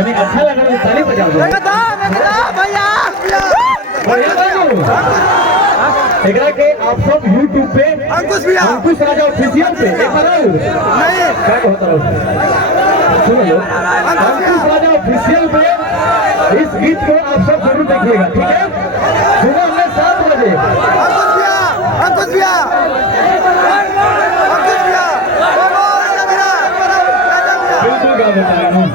यानी अच्छा लगा तो ताली बजा दो भैया एकरा के आप सब YouTube पे अंकुश राजा ऑफिशियल पे एक बार नहीं क्या होता है सुनो लो अंकुश राजा ऑफिशियल पे इस गीत को आप सब जरूर देखिएगा, ठीक है? सुबह में 7 बजे अंकुश भैया बिल्कुल क्या बताया हम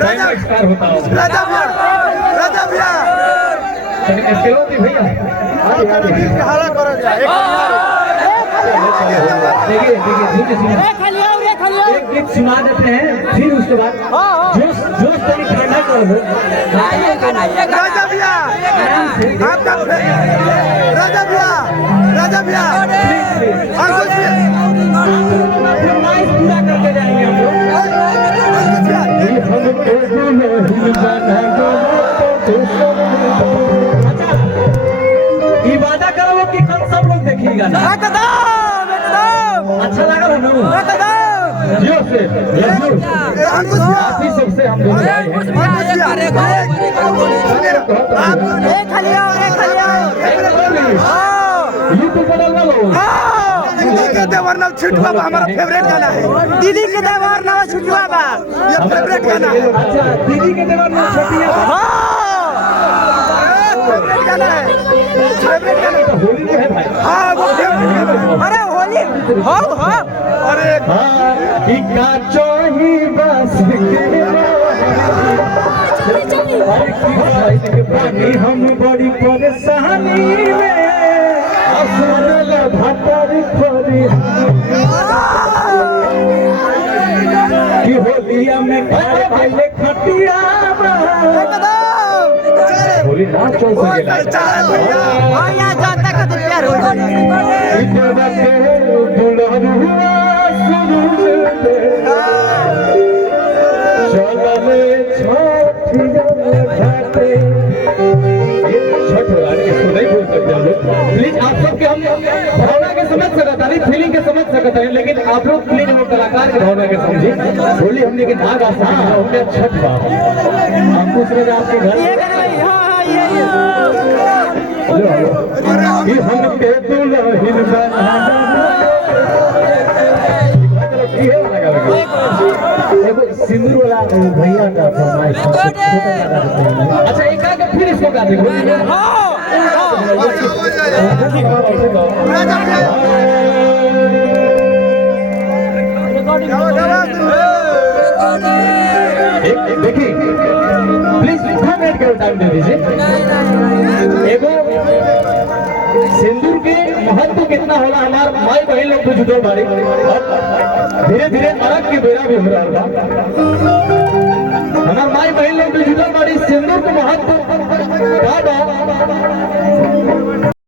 टाइम एक्सपायर होता है राजा भैया भैया हाला करो देखिए एक गीत सुना देते हैं, फिर उसके बाद जोश तरीक ठंडा कर दो। राजा भैया अंकुश भैया फरमाइश पूरा करके जाएंगे हम लोग। वादा करो कि कल सब लोग देखिएगा ना। अच्छा लगा ना जियो से काफी सबसे हम दोनों भाई हैं। यूट्यूब पर डालना लो। दिल्ली के देवरनाल छुटवा हमारा फेवरेट गाना है। दिल्ली के देवरनाल छुटवा ये फेवरेट गाना है। अच्छा दिल्ली के देवरनाल छुटिया फेवरेट गाना है। होली में है भाई। हाँ वो अरे होली अरे इका चोही बस के हम बड़ी परेशानी में कि होलिया में भाई खटिया होली ना चल सकेला प्लीज आप सबके हम भावना के समझ सकता नहीं, फीलिंग के समझ सकता है, लेकिन आप लोग प्लीज वो कलाकार के भावना के समझे। होली हमने के नाग आसान हो गया छठ बाप हम दूसरे आपके घर हम के दुल्हन सिंदूर वाला भैया का फरमाइश। अच्छा एक आगे फिर इसको गा दे। देखिए प्लीज 2 मिनट का टाइम दे दीजिए। एगो सिंदूर के महत्व कितना होला हमार माई बहन लोग तो जुटल बाड़ी, धीरे धीरे अरग के बेरा भी हो रहा था। हमार माई बहन लोग तो जुटल बाड़ी, सिंदूर के महत्व का